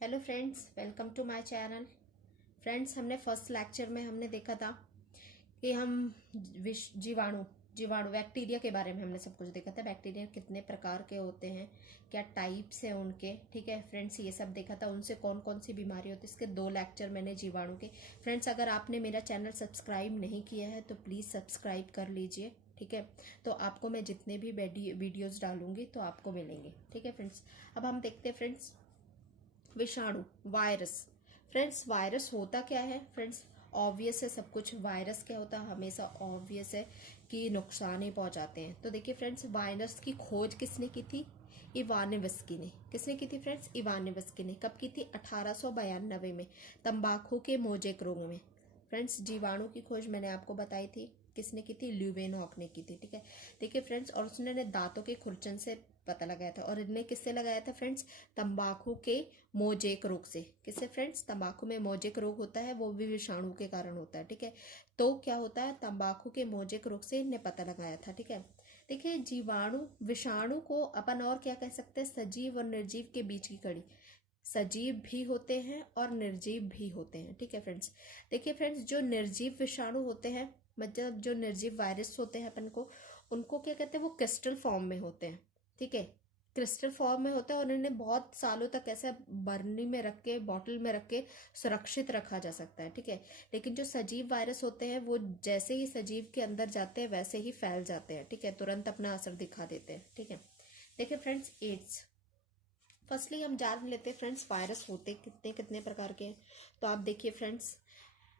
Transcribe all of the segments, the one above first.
Hello friends, welcome to my channel. Friends, हमने first lecture में हमने देखा था कि हम जीवाणु जीवाणु बैक्टीरिया के बारे में हमने सब कुछ देखा था। बैक्टीरिया कितने प्रकार के होते हैं, क्या टाइप्स हैं उनके, ठीक है फ्रेंड्स, ये सब देखा था। उनसे कौन कौन सी बीमारी होती है, इसके 2 लेक्चर मैंने जीवाणु के। फ्रेंड्स, अगर आपने मेरा चैनल सब्सक्राइब नहीं किया है तो प्लीज़ सब्सक्राइब कर लीजिए, ठीक है। तो आपको मैं जितने भी वीडियोज़ डालूंगी तो आपको मिलेंगे, ठीक है फ्रेंड्स। अब हम देखते हैं फ्रेंड्स, विषाणु, वायरस। फ्रेंड्स, वायरस होता क्या है फ्रेंड्स? ऑब्वियस है सब कुछ। वायरस क्या होता है? हमेशा ऑब्वियस है कि नुकसान ही पहुंचाते हैं। तो देखिए फ्रेंड्स, वायरस की खोज किसने की थी? इवानोव्स्की ने। किसने की थी फ्रेंड्स? इवानोव्स्की ने। कब की थी? 1892 में, तंबाकू के मोजेक रोग में। फ्रेंड्स, जीवाणु की खोज मैंने आपको बताई थी, किसने की थी? ल्यूवेनहॉक ने की थी, ठीक है। देखिए फ्रेंड्स, और उसने दांतों के खुरचन से पता लगाया था। और इनने किससे लगाया था फ्रेंड्स? तंबाकू के मोजेक रोग से। किससे फ्रेंड्स? तंबाकू में मोजेक रोग होता है, वो भी विषाणु के कारण होता है, ठीक है। तो क्या होता है? तंबाकू के मोजेक रोग से इनने पता लगाया था, ठीक है। देखिए, जीवाणु विषाणु को अपन और क्या कह सकते हैं? सजीव और निर्जीव के बीच की कड़ी। सजीव भी होते हैं और निर्जीव भी होते हैं, ठीक है फ्रेंड्स। देखिए फ्रेंड्स, जो निर्जीव विषाणु होते हैं, मतलब जो निर्जीव वायरस होते हैं अपन को, उनको क्या कहते हैं? वो क्रिस्टल फॉर्म में होते हैं, ठीक है। क्रिस्टल फॉर्म में होता है और इन्हें बहुत सालों तक ऐसे बरनी में रख के, बॉटल में रख के सुरक्षित रखा जा सकता है, ठीक है। लेकिन जो सजीव वायरस होते हैं, वो जैसे ही सजीव के अंदर जाते हैं वैसे ही फैल जाते हैं, ठीक है। तुरंत अपना असर दिखा देते हैं, ठीक है। देखिए फ्रेंड्स, एड्स। फर्स्टली हम जान लेते हैं फ्रेंड्स, वायरस होते कितने कितने प्रकार के हैं। तो आप देखिए फ्रेंड्स,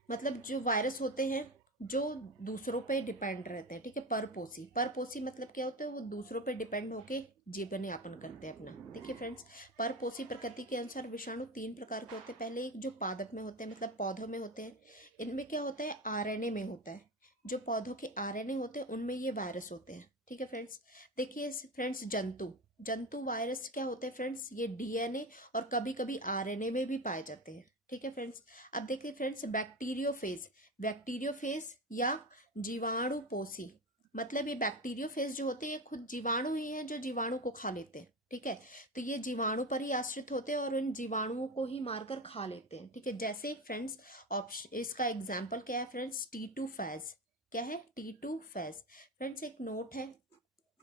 मतलब जो वायरस होते हैं जो दूसरों पे डिपेंड रहते हैं, ठीक है। परपोषी। परपोषी मतलब क्या होता है? वो दूसरों पे डिपेंड होके जीवन यापन करते हैं अपना, देखिए फ्रेंड्स। परपोषी प्रकृति के अनुसार विषाणु 3 प्रकार के होते हैं। पहले एक जो पादप में होते हैं, मतलब पौधों में होते हैं। इनमें क्या होता है? आरएनए में होता है। जो पौधों के आरएनए होते हैं उनमें ये वायरस होते हैं, ठीक है फ्रेंड्स। देखिए फ्रेंड्स, जंतु जंतु वायरस क्या होते हैं फ्रेंड्स? ये डीएनए और कभी कभी आरएनए में भी पाए जाते हैं, ठीक है फ्रेंड्स। अब देखिए फ्रेंड्स, बैक्टीरियोफेज। बैक्टीरियोफेज या जीवाणुपोषी, मतलब ये बैक्टीरियोफेज जो होते हैं ये खुद जीवाणु ही है जो जीवाणु को खा लेते हैं, ठीक है। तो ये जीवाणु पर ही आश्रित होते हैं और इन जीवाणुओं को ही मारकर खा लेते हैं, ठीक है। जैसे फ्रेंड्स, ऑप्शन इसका एग्जाम्पल क्या है फ्रेंड्स? T2 phase. क्या है? T2 phase. फ्रेंड्स, एक नोट है,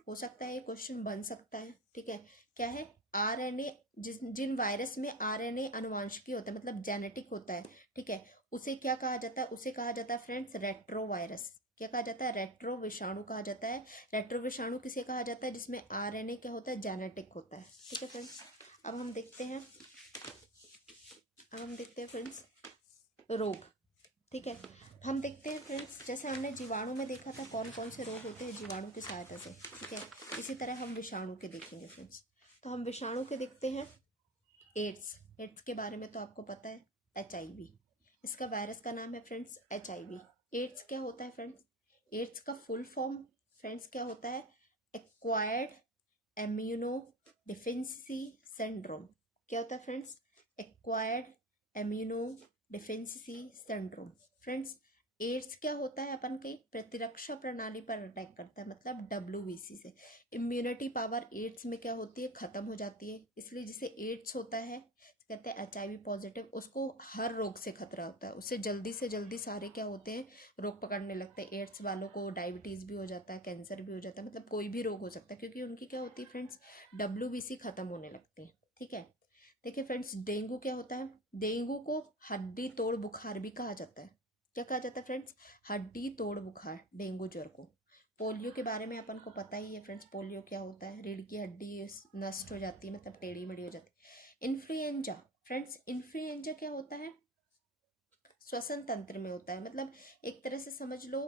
हो सकता है ये क्वेश्चन बन सकता है, ठीक है। क्या है? आरएनए, जिन वायरस में आरएनए अनुवांशिकी होता है, मतलब जेनेटिक होता है, ठीक है, उसे क्या कहा जाता है? उसे कहा जाता है फ्रेंड्स रेट्रो वायरस। क्या कहा जाता है? रेट्रो विषाणु कहा जाता है। रेट्रो विषाणु किसे कहा जाता है? जिसमें आरएनए क्या होता है? जेनेटिक होता है, ठीक है फ्रेंड्स। अब हम देखते हैं अब हम देखते हैं फ्रेंड्स, रोग, ठीक है। हम देखते हैं फ्रेंड्स, जैसे हमने जीवाणु में देखा था कौन कौन से रोग होते हैं जीवाणु की सहायता से, ठीक है। इसी तरह हम विषाणु के देखेंगे फ्रेंड्स। तो हम विषाणु के देखते हैं। एड्स। एड्स के बारे में तो आपको पता है, HIV। इसका वायरस का नाम है फ्रेंड्स HIV। एड्स क्या होता है फ्रेंड्स? एड्स का फुल फॉर्म फ्रेंड्स क्या होता है? Acquired immunodeficiency syndrome. क्या होता है friends? Acquired immunodeficiency syndrome. Friends, AIDS क्या होता है? अपन की प्रतिरक्षा प्रणाली पर अटैक करता है, मतलब WBC से। इम्यूनिटी पावर एड्स में क्या होती है? खत्म हो जाती है। इसलिए जिसे एड्स होता है, कहते हैं HIV पॉजिटिव, उसको हर रोग से खतरा होता है। उससे जल्दी से जल्दी सारे क्या होते हैं? रोग पकड़ने लगते हैं। एड्स वालों को डायबिटीज भी हो जाता है, कैंसर भी हो जाता है, मतलब कोई भी रोग हो सकता है, क्योंकि उनकी क्या होती है फ्रेंड्स? WBC खत्म होने लगती है, ठीक है। देखिए फ्रेंड्स, डेंगू क्या होता है? डेंगू को हड्डी तोड़ बुखार भी कहा जाता है। क्या कहा जाता है फ्रेंड्स? हड्डी तोड़ बुखार, डेंगू ज्वर को। पोलियो के बारे में अपन को पता ही है फ्रेंड्स, पोलियो क्या होता है? रीढ़ की हड्डी नष्ट हो जाती है, मतलब टेढ़ी मेढ़ी हो जाती है। इन्फ्लुएंजा। फ्रेंड्स, इन्फ्लुएंजा क्या होता है? श्वसन तंत्र में होता है, मतलब एक तरह से समझ लो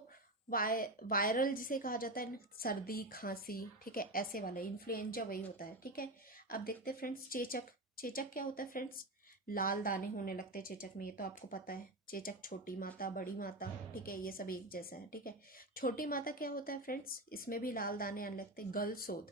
वायरल जिसे कहा जाता है, सर्दी खांसी, ठीक है, ऐसे वाला इन्फ्लुएंजा वही होता है, ठीक है। अब देखते हैं फ्रेंड्स, चेचक। चेचक क्या होता है फ्रेंड्स? लाल दाने होने लगते हैं चेचक में, ये तो आपको पता है। चेचक छोटी माता, बड़ी माता, ठीक है, ये सब एक जैसा है, ठीक है। छोटी माता क्या होता है फ्रेंड्स? इसमें भी लाल दाने आने लगते हैं। गलसोद।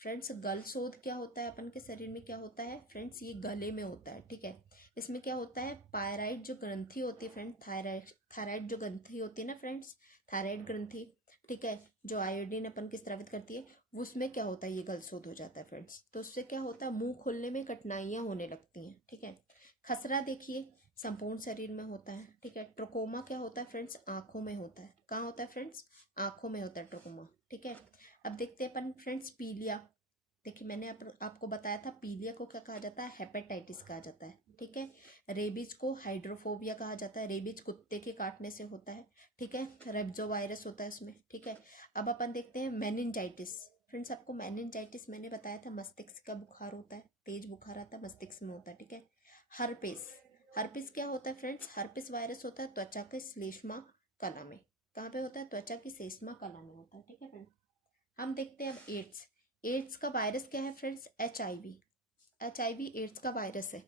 फ्रेंड्स, गलशोथ क्या होता है? अपन के शरीर में क्या होता है फ्रेंड्स? ये गले में होता है, ठीक है। इसमें क्या होता है? पायराइड जो ग्रंथि होती है फ्रेंड, थायराइड थायराइड जो ग्रंथि होती है ना फ्रेंड्स, थायराइड ग्रंथि, ठीक है, जो आयोडीन अपन की स्रावित करती है, उसमें क्या होता है, ये गलसोद हो जाता है फ्रेंड्स। तो उससे क्या होता है, मुंह खोलने में कठिनाइयां होने लगती हैं, ठीक है। खसरा देखिए संपूर्ण शरीर में होता है, ठीक है। ट्रोकोमा क्या होता है फ्रेंड्स, आंखों में होता है। कहाँ होता है फ्रेंड्स, आंखों में होता है ट्रोकोमा, ठीक है। अब देखते हैं अपन फ्रेंड्स पीलिया। देखिए मैंने आपको बताया था पीलिया को क्या कहा जाता है, हेपेटाइटिस कहा जाता है, ठीक है। रेबीज को हाइड्रोफोबिया कहा जाता है, रेबीज कुत्ते के काटने से होता है, ठीक है। रेब्जो वायरस होता है उसमें, ठीक है। अब अपन देखते हैं मेनिनजाइटिस। फ्रेंड्स आपको मेनिनजाइटिस मैंने बताया था, मस्तिष्क का बुखार होता है, तेज बुखार आता है, मस्तिष्क में होता है, ठीक है। हर्पिस, हर्पिस क्या होता है फ्रेंड्स, हर्पिस वायरस होता है त्वचा के श्लेष्मा कला में। कहाँ पे होता है, त्वचा की श्लेष्मा कला में होता है, ठीक है फ्रेंड्स। हम देखते हैं अब एड्स। एड्स का वायरस क्या है फ्रेंड्स, HIV। HIV एड्स का वायरस है।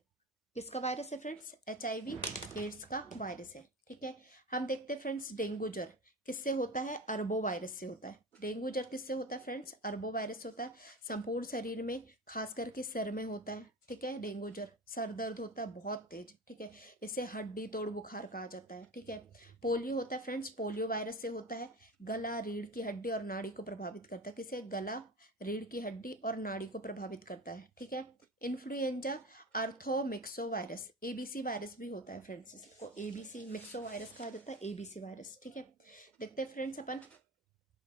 किसका वायरस है फ्रेंड्स, HIV एड्स का वायरस है, ठीक है। हम देखते हैं फ्रेंड्स डेंगू ज्वर किससे होता है, अरबो वायरस से होता है। डेंगू ज्वर किससे होता है फ्रेंड्स, अरबो वायरस होता है। संपूर्ण शरीर में खास करके सर में होता है, ठीक है। डेंगू ज्वर सर दर्द होता है बहुत तेज, ठीक है। इसे हड्डी तोड़ बुखार कहा जाता है, ठीक है। पोलियो होता है फ्रेंड्स, पोलियो वायरस से होता है। गला, रीढ़ की हड्डी और नाड़ी को प्रभावित करता है। किसे, गला, रीढ़ की हड्डी और नाड़ी को प्रभावित करता है, ठीक है। इन्फ्लुएंजा आर्थोमिक्सो वायरस, ABC वायरस भी होता है फ्रेंड्स, इसको ABC मिक्सो वायरस कहा जाता है, ABC वायरस, ठीक है। देखते हैं फ्रेंड्स अपन,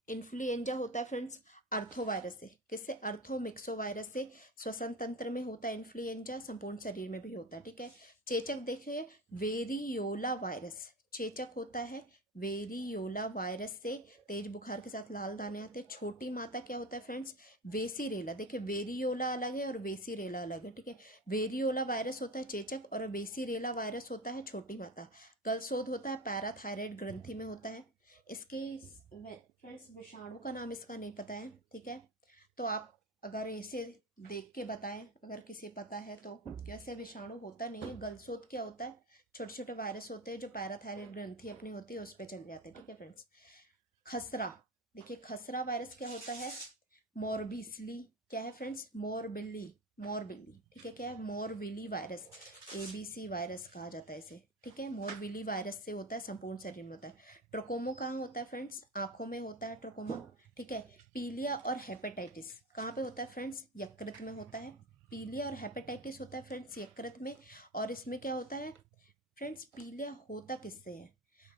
इन्फ्लुएंजा होता है फ्रेंड्स अर्थो वायरस से। किससे, अर्थोमिक्सो वायरस से। श्वसन तंत्र में होता है इन्फ्लुएंजा, संपूर्ण शरीर में भी होता है, ठीक है। चेचक देखिए वेरियोला वायरस, चेचक होता है वेरियोला वायरस से, तेज बुखार के साथ लाल दाने आते हैं। छोटी माता क्या होता है फ्रेंड्स, वेसीरेला। देखिए वेरियोला अलग है और वेसीरेला अलग है, ठीक है। वेरियोला वायरस होता है चेचक और वेसीरेला वायरस होता है छोटी माता। गलसोद होता है पैराथायराइड ग्रंथि में होता है। इसके फ्रेंड्स विषाणु का नाम इसका नहीं पता है, ठीक है। तो आप अगर इसे देख के बताएं, अगर किसी पता है तो। कैसे विषाणु होता नहीं है, गलसोद क्या होता है, छोटे छोटे वायरस होते हैं जो पैराथायराइड ग्रंथि अपनी होती है उस पर चल जाते हैं, ठीक है फ्रेंड्स। खसरा देखिए, खसरा वायरस क्या होता है, मोरबिसली क्या है फ्रेंड्स, मोरबिली, मोरबिली, ठीक है। क्या है, मोरबिली वायरस, ABC वायरस कहा जाता है इसे, ठीक है। मोरबिली वायरस से होता है, संपूर्ण शरीर में होता है। ट्रोकोमो कहाँ होता है फ्रेंड्स, आंखों में होता है ट्रोकोमो, ठीक है। पीलिया और हेपेटाइटिस कहाँ पे होता है फ्रेंड्स, यकृत में होता है। पीलिया और हेपेटाइटिस होता है फ्रेंड्स यकृत में। और इसमें क्या होता है फ्रेंड्स, पीलिया होता किससे है,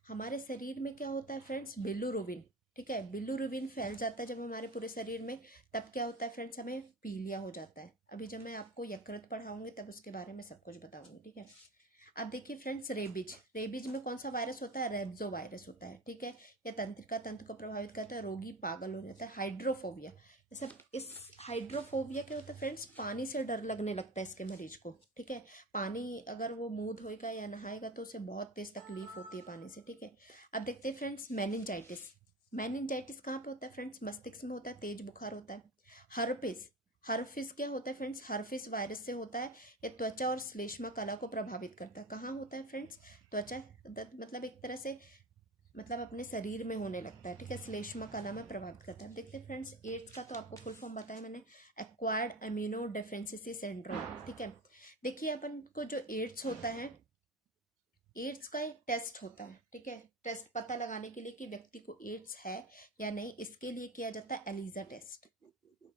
हमारे शरीर में क्या होता है फ्रेंड्स, बिलिरुबिन, ठीक है। बिलिरुबिन फैल जाता है जब हमारे पूरे शरीर में, तब क्या होता है फ्रेंड्स, हमें पीलिया हो जाता है। अभी जब मैं आपको यकृत पढ़ाऊंगी तब उसके बारे में सब कुछ बताऊंगी, ठीक है। अब देखिए फ्रेंड्स रेबीज, रेबीज में कौन सा वायरस होता है, रेब्जो वायरस होता है, ठीक है। यह तंत्रिका तंत्र को प्रभावित करता है, रोगी पागल हो जाता है। हाइड्रोफोबिया, सब इस हाइड्रोफोबिया क्या होता है फ्रेंड्स, पानी से डर लगने लगता है इसके मरीज को, ठीक है। पानी अगर वो मुंह धोएगा या नहाएगा तो उसे बहुत तेज तकलीफ होती है पानी से, ठीक है। अब देखते हैं फ्रेंड्स मेनिनजाइटिस, मेनिनजाइटिस कहाँ पे होता है फ्रेंड्स, मस्तिष्क में होता है, तेज बुखार होता है। हर्पिस, हर्पिस क्या होता है फ्रेंड्स, हर्पिस वायरस से होता है। ये त्वचा और श्लेष्मा कला को प्रभावित करता है। कहाँ होता है फ्रेंड्स, त्वचा, मतलब एक तरह से मतलब अपने शरीर में होने लगता है, ठीक है। श्लेष्मा कला में प्रभावित करता है। देखते हैं फ्रेंड्स एड्स का तो आपको फुल फॉर्म बताया मैंने, एक्वायर्ड इम्यूनो डेफिशिएंसी सिंड्रोम, ठीक है। देखिए अपन को जो एड्स होता है, एड्स का एक टेस्ट होता है, ठीक है। टेस्ट पता लगाने के लिए कि व्यक्ति को एड्स है या नहीं, इसके लिए किया जाता है एलिजा टेस्ट।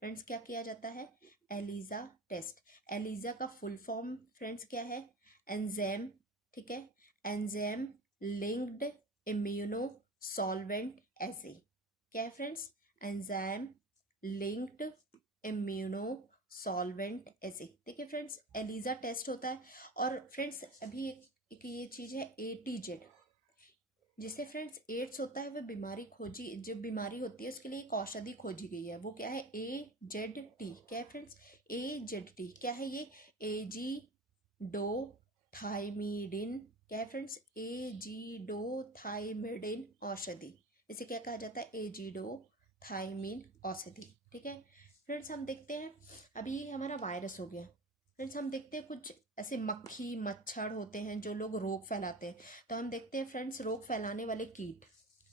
फ्रेंड्स क्या किया जाता है, एलिजा टेस्ट। एलिजा का फुल फॉर्म फ्रेंड्स क्या है, एंजाइम, ठीक है। Enzyme linked immuno solvent assay, क्या है friends, enzyme linked immuno solvent assay. देखिए फ्रेंड्स एलिजा टेस्ट होता है। और फ्रेंड्स अभी एक ये चीज है ATZ, जिसे फ्रेंड्स एड्स होता है, वह बीमारी खोजी, जो बीमारी होती है उसके लिए एक औषधि खोजी गई है, वो क्या है, AZT, क्या है फ्रेंड्स, AZT क्या है ये, एजिडोथाइमिडिन, क्या है फ्रेंड्स, एजिडोथाइमिडिन औषधि, इसे क्या कहा जाता है, एजिडोथाइमिन औषधि, ठीक है। फ्रेंड्स हम देखते हैं, अभी ये हमारा वायरस हो गया। फ्रेंड्स हम देखते हैं कुछ ऐसे मक्खी मच्छर होते हैं जो लोग रोग फैलाते हैं। तो हम देखते हैं फ्रेंड्स रोग फैलाने वाले कीट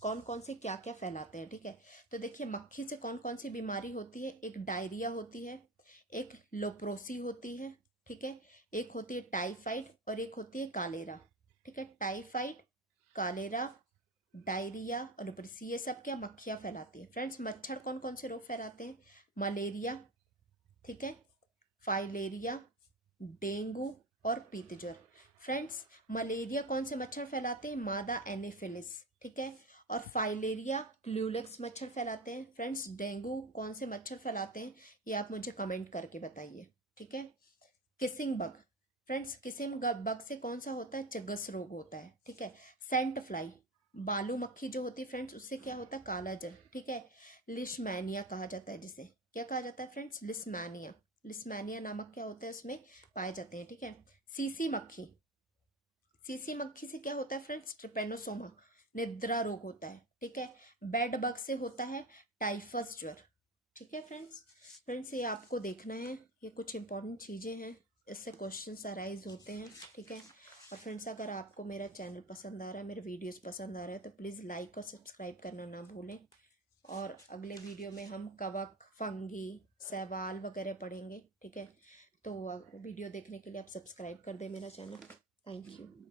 कौन कौन से क्या क्या फैलाते हैं, ठीक है। तो देखिए मक्खी से कौन कौन सी बीमारी होती है, एक डायरिया होती है, एक लोप्रोसी होती है, ठीक है। एक होती है टाइफाइड और एक होती है कालेरा, ठीक है। टाइफाइड, कालेरा डायरिया और लुपेरिया, ये सब क्या मक्खियाँ फैलाती है। फ्रेंड्स मच्छर कौन कौन से रोग फैलाते हैं? मलेरिया, ठीक है, फाइलेरिया, डेंगू और पीतज्वर। फ्रेंड्स मलेरिया कौन से मच्छर फैलाते हैं? मादा एनोफिलिस, ठीक है, और फाइलेरिया क्लूलेक्स मच्छर फैलाते हैं। फ्रेंड्स डेंगू कौन से मच्छर फैलाते हैं ये आप मुझे कमेंट करके बताइए, ठीक है। Kissing bug, friends kissing bug से कौन सा होता है? चगस रोग होता है, ठीक है। सेंट फ्लाई, बालू मक्खी जो होती है फ्रेंड्स, उससे क्या होता है? काला जल, ठीक है। लिशमैनिया कहा जाता है जिसे, क्या कहा जाता है फ्रेंड्स? लिस्मैनिया, लिस्मैनिया नामक क्या होता है उसमें पाए जाते हैं, ठीक है। सीसी मक्खी, सीसी मक्खी से क्या होता है फ्रेंड्स? ट्रिपेनोसोमा, निद्रा रोग होता है, ठीक है। बेड बग से होता है टाइफस ज्वर, ठीक है। फ्रेंड्स ये आपको देखना है, ये कुछ इंपॉर्टेंट चीज़ें हैं, इससे क्वेश्चंस अराइज होते हैं, ठीक है। और फ्रेंड्स अगर आपको मेरा चैनल पसंद आ रहा है, मेरे वीडियोस पसंद आ रहे हैं तो प्लीज़ लाइक और सब्सक्राइब करना ना भूलें। और अगले वीडियो में हम कवक, फंगी, शैवाल वगैरह पढ़ेंगे, ठीक है। तो वीडियो देखने के लिए आप सब्सक्राइब कर दें मेरा चैनल। Thank you.